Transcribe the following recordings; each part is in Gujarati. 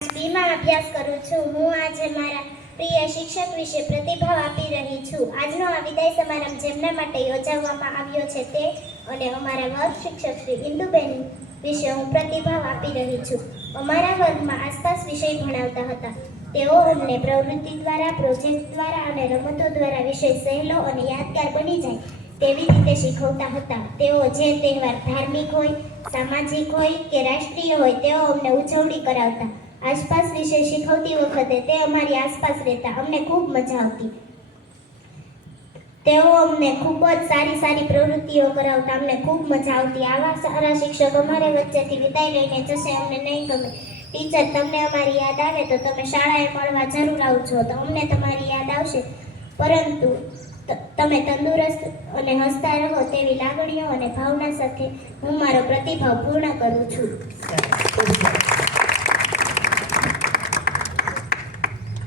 બીમાં અભ્યાસ કરું છું. હું આજે મારા પ્રિય શિક્ષક વિશે પ્રતિભાવ આપી રહી છું. આજનો આ વિદાય સમારંભ જેમના માટે યોજવામાં આવ્યો છે તે અને અમારા વર્ગ શિક્ષક શ્રી ઇન્દુબેન વિશે હું પ્રતિભાવ આપી રહી છું. અમારા વર્ગમાં આસપાસ વિષય ભણાવતા હતા. તેઓ અમને પ્રવૃત્તિ દ્વારા, પ્રોજેક્ટ દ્વારા અને રમતો દ્વારા વિષય સહેલો અને યાદગાર બની જાય તેવી રીતે શીખવતા હતા. તેઓ જે તહેવાર ધાર્મિક હોય, સામાજિક હોય કે રાષ્ટ્રીય હોય તેઓ અમને ઉજવણી કરાવતા. આસપાસ વિશે શીખવતી વખતે તે અમારી આસપાસ રહેતા. અમને ખૂબ મજા આવતી. તેઓ અમને ખૂબ જ સારી પ્રવૃત્તિઓ કરાવતા. અમને ખૂબ મજા આવતી. આવા સારા શિક્ષક અમારી વચ્ચેથી વિદાય લઈને જશે અમને નહીં ગમે. ટીચર, તમને અમારી યાદ આવે તો તમે શાળાએ મળવા જરૂર આવજો. તો અમને તમારી યાદ આવશે, પરંતુ તમે તંદુરસ્ત અને હસતા રહો તેવી લાગણીઓ અને ભાવના સાથે હું મારો પ્રતિભાવ પૂર્ણ કરું છું.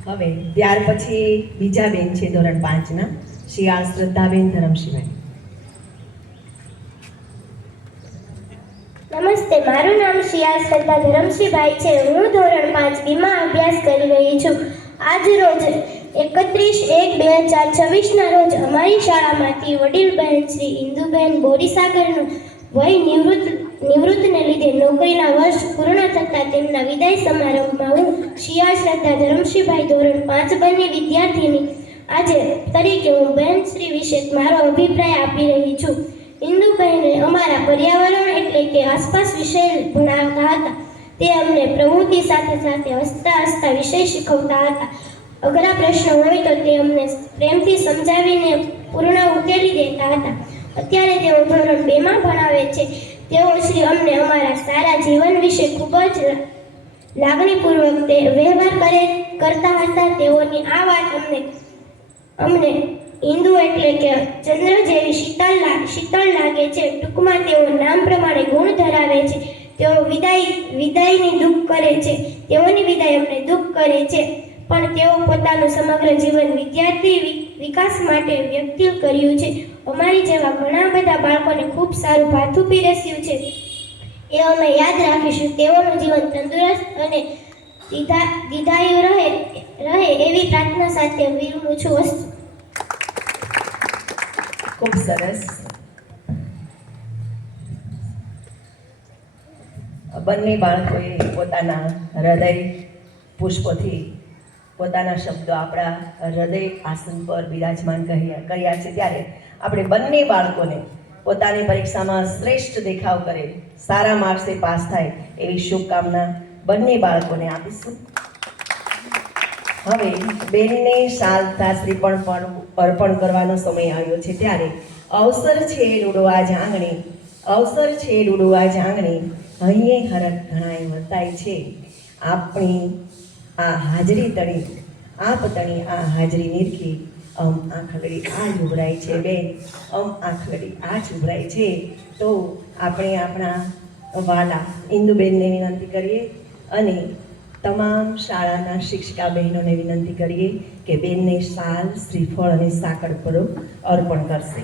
હવે ત્યાર પછી બીજા બેન છે ધોરણ 5 ના શ્રી શ્રદ્ધાબેન ધરમશીભાઈ. નમસ્તે, મારું નામ શ્રી શ્રદ્ધા ધરમશીભાઈ છે. હું ધોરણ 5 બીમાં અભ્યાસ કરી રહી છું. આજ રોજ 31/1/2026 ના રોજ અમારી શાળામાંથી વડીલ બહેન શ્રી ઇન્દુબેન બોરીસાગરનું વય નિવૃત્તને લીધે નોકરીના વર્ષ પૂર્ણ થતા તેમના વિદાય સમારંભમાં હું શ્રી શ્રદ્ધા ધરમશીભાઈ ધોરણ 5 બંને વિદ્યાર્થીની આજે તરીકે હું બહેન શ્રી વિશે મારો અભિપ્રાય આપી રહી છું. ઇન્દુબહેને અમારા પર્યાવરણ એટલે કે આસપાસ વિષય ભણાવતા હતા. તે અમને પ્રવૃત્તિ સાથે હસતા વિષય શીખવતા હતા. અઘરા પ્રશ્નો હોય તો તે અમને પ્રેમથી સમજાવીને પૂર્ણ ઉકેલી દેતા હતા. અત્યારે તેઓ ધોરણ 2 માં ભણાવે છે. તેઓ શ્રી અમને અમારા સારા જીવન વિશે ખૂબ જ લાગણીપૂર્વક વ્યવહાર કરતા હતા. તેઓની આ વાત અમને હિન્દુ એટલે કે ચંદ્ર જેવી શીતળ લાગે છે. ટૂંકમાં તેઓ નામ પ્રમાણે ગુણ ધરાવે છે. તેઓ વિદાયની દુઃખ કરે છે. તેઓની વિદાય અમને દુઃખ કરે છે, પણ તેઓ પોતાનું સમગ્ર જીવન વિદ્યાર્થી વિકાસ માટે વ્યક્ત કર્યું છે. અમારી જેવા ઘણા બધા બાળકોને ખૂબ સારું ભાથું પીરસ્યું છે. એ અમે યાદ રાખીશું. તેઓનું જીવન તંદુરસ્ત અને દીર્ઘાયુ રહે એવી પ્રાર્થના સાથે વિરમું છું. વસ્તુ ખૂબ સરસ. બંને બાળકોએ પોતાના હૃદય પુષ્પોથી પોતાના શબ્દો આપણા હૃદય આસન પર બિરાજમાન કર્યા છે. ત્યારે આપણે બંને બાળકોને પોતાની પરીક્ષામાં શ્રેષ્ઠ દેખાવ કરે, સારા માર્ક્સે પાસ થાય એવી શુભકામના બંને બાળકોને આપીશું. હવે બેનને શાલ દાસરી પણ અર્પણ કરવાનો સમય આવ્યો છે. ત્યારે અવસર છે ડૂડવા જાંગણી, અવસર છે ડૂડવા જાંગણી, હૈયે હરખ ઘણાય વર્તાય છે. આપણી આ હાજરી તણી, આપ તણી આ હાજરી નિરખી, આંખગડી આ ઉભરાય છે બેન, આંખગડી આ ઉભરાય છે. તો આપણે આપણા વાલા ઇન્દુબેનને વિનંતી કરીએ અને તમામ શાળાના શિક્ષિકા બહેનોને વિનંતી કરીએ કે બેનને શાલ, શ્રીફળ અને સાકર પરો અર્પણ કરશે.